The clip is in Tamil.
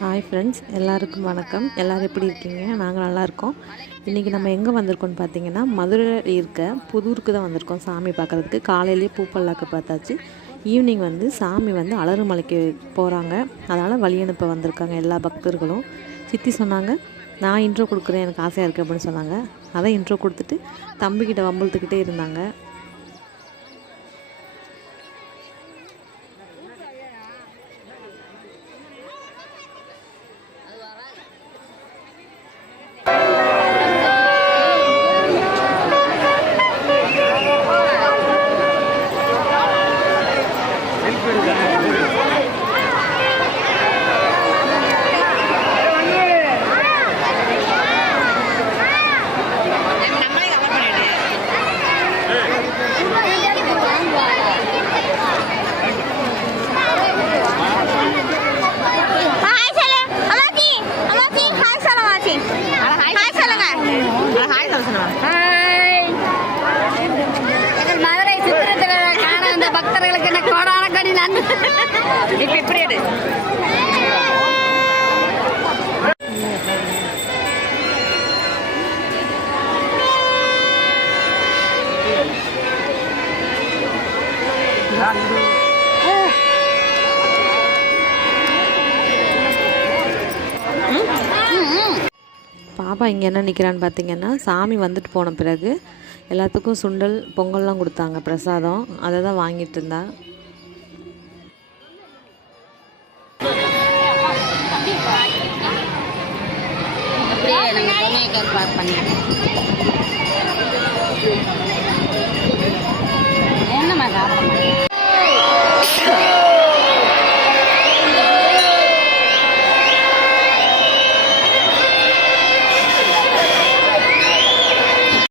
ஹாய் ஃப்ரெண்ட்ஸ், எல்லாருக்கும் வணக்கம். எல்லோரும் எப்படி இருக்கீங்க? நாங்கள் நல்லாயிருக்கோம். இன்றைக்கி நம்ம எங்கே வந்திருக்கோம்னு பார்த்தீங்கன்னா, மதுரையில் இருக்க புதூருக்கு தான் வந்திருக்கோம் சாமி பார்க்குறதுக்கு. காலையிலேயே பூப்பல்லாக்கு பார்த்தாச்சு. ஈவினிங் சாமி அலறுமலைக்கு போகிறாங்க. அதனால் வழி அனுப்ப வந்திருக்காங்க எல்லா பக்தர்களும். சித்தி சொன்னாங்க, நான் இன்ட்ரோ கொடுக்குறேன், எனக்கு ஆசையாக இருக்குது அப்படின்னு சொன்னாங்க. அதை இன்ட்ரோ கொடுத்துட்டு தம்பிக்கிட்ட வம்புழுத்துக்கிட்டே இருந்தாங்க. பக்தர்களுக்கு என்ன கோடான கடி நன்றி. இப்ப இப்படி எடு. பாப்பா இங்கே என்ன நிற்கிறான்னு பார்த்தீங்கன்னா, சாமி வந்துட்டு போன பிறகு எல்லாத்துக்கும் சுண்டல் பொங்கல்லாம் கொடுத்தாங்க, பிரசாதம். அதை தான் வாங்கிட்டு இருந்தா. என்னமா